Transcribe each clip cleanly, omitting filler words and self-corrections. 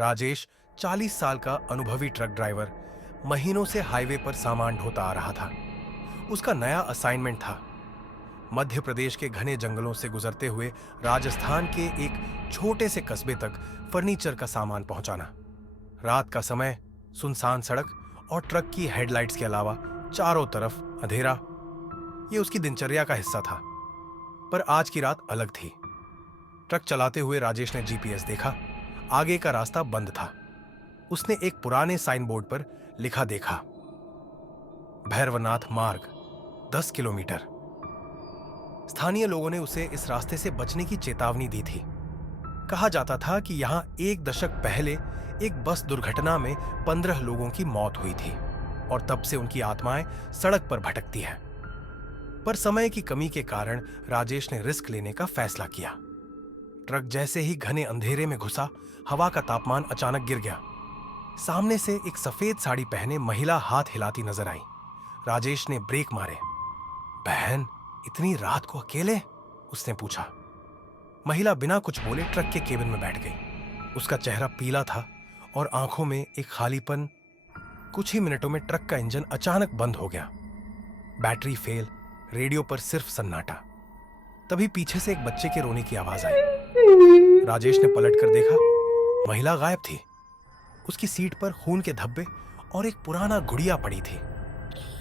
राजेश 40 साल का अनुभवी ट्रक ड्राइवर महीनों से हाईवे पर सामान ढोता आ रहा था। उसका नया असाइनमेंट था मध्य प्रदेश के घने जंगलों से गुजरते हुए राजस्थान के एक छोटे से कस्बे तक फर्नीचर का सामान पहुंचाना। रात का समय, सुनसान सड़क और ट्रक की हेडलाइट्स के अलावा चारों तरफ अंधेरा, ये उसकी दिनचर्या का हिस्सा था। पर आज की रात अलग थी। ट्रक चलाते हुए राजेश ने जीपीएस देखा। आगे का रास्ता बंद था। उसने एक पुराने साइन बोर्ड पर लिखा देखा, भैरवनाथ मार्ग 10 किलोमीटर। स्थानीय लोगों ने उसे इस रास्ते से बचने की चेतावनी दी थी। कहा जाता था कि यहां एक दशक पहले एक बस दुर्घटना में 15 लोगों की मौत हुई थी और तब से उनकी आत्माएं सड़क पर भटकती हैं। पर समय की कमी के कारण राजेश ने रिस्क लेने का फैसला किया। ट्रक जैसे ही घने अंधेरे में घुसा, हवा का तापमान अचानक गिर गया। सामने से एक सफेद साड़ी पहने महिला हाथ हिलाती नजर आई। राजेश ने ब्रेक मारे। बहन, इतनी रात को अकेले? उसने पूछा। महिला बिना कुछ बोले ट्रक के केबिन में बैठ गई। उसका चेहरा पीला था और आंखों में एक खालीपन। कुछ ही मिनटों में ट्रक का इंजन अचानक बंद हो गया। बैटरी फेल, रेडियो पर सिर्फ सन्नाटा। तभी पीछे से एक बच्चे के रोने की आवाज आई। राजेश ने पलटकर देखा, महिला गायब थी। उसकी सीट पर खून के धब्बे और एक पुराना गुड़िया पड़ी थी।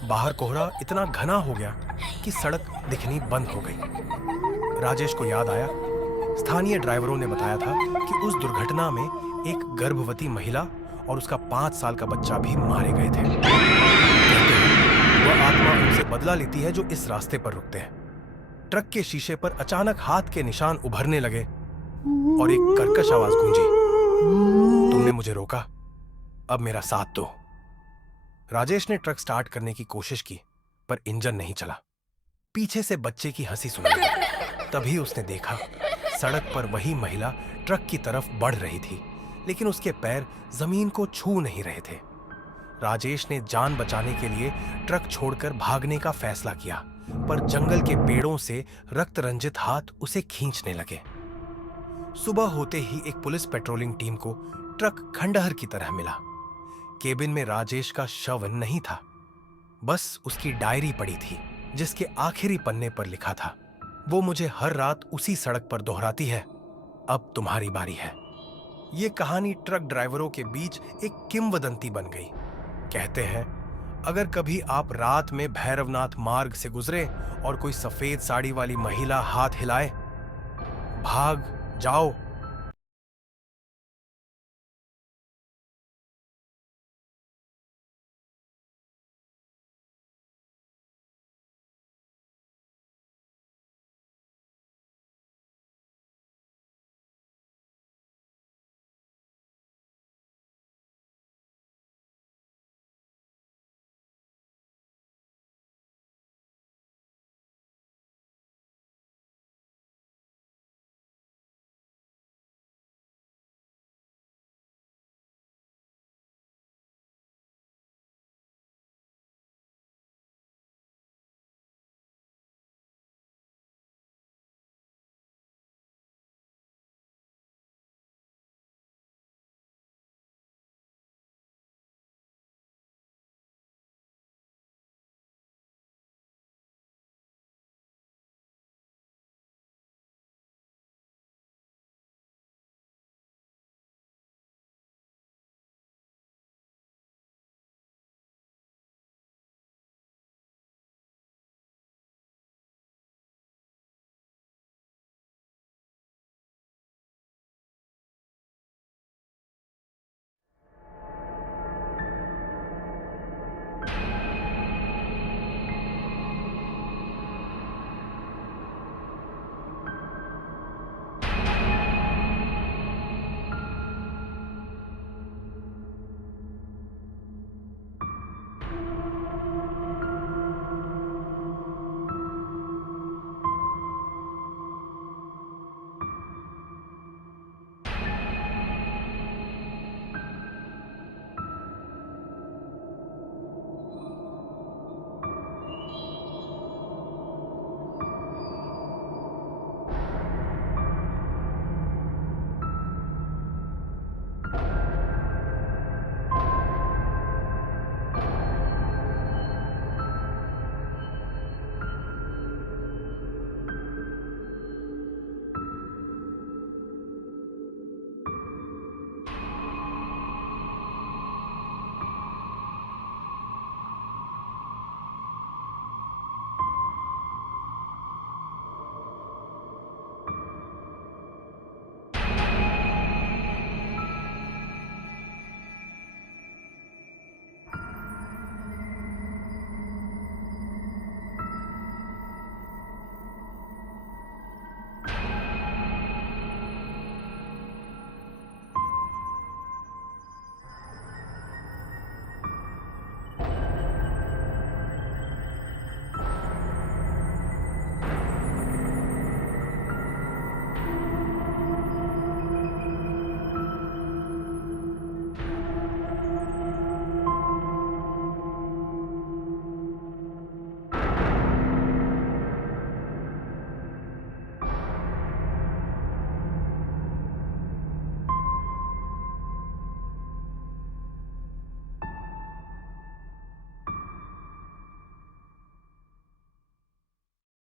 बाहर कोहरा इतना घना हो गया कि सड़क दिखनी बंद हो गई। राजेश को याद आया, स्थानीय ड्राइवरों ने बताया था कि उस दुर्घटना में एक गर्भवती महिला और उसका 5 साल का बच्चा भी मारे गए थे। वह आत्मा उनसे बदला लेती है जो इस रास्ते पर रुकते हैं। ट्रक के शीशे पर अचानक हाथ के निशान उभरने लगे और एक कर्कश आवाज गूंजी, तुमने मुझे रोका, अब मेरा साथ दो। राजेश ने ट्रक स्टार्ट करने की कोशिश की, पर इंजन नहीं चला। पीछे से बच्चे की हंसी सुनाई दी। तभी उसने देखा, सड़क पर वही महिला ट्रक की तरफ बढ़ रही थी, लेकिन उसके पैर जमीन को छू नहीं रहे थे। राजेश ने जान बचाने के लिए ट्रक छोड़कर भागने का फैसला किया, पर जंगल के पेड़ों से रक्त रंजित हाथ उसे खींचने लगे। सुबह होते ही एक पुलिस पेट्रोलिंग टीम को ट्रक खंडहर की तरह मिला। केबिन में राजेश का शव नहीं था, बस उसकी डायरी पड़ी थी, जिसके आखिरी पन्ने पर लिखा था, वो मुझे हर रात उसी सड़क पर दोहराती है, अब तुम्हारी बारी है। ये कहानी ट्रक ड्राइवरों के बीच एक किंवदंती बन गई। कहते हैं, अगर कभी आप रात में भैरवनाथ मार्ग से गुजरे और कोई सफेद साड़ी वाली महिला हाथ हिलाए, भाग जाओ,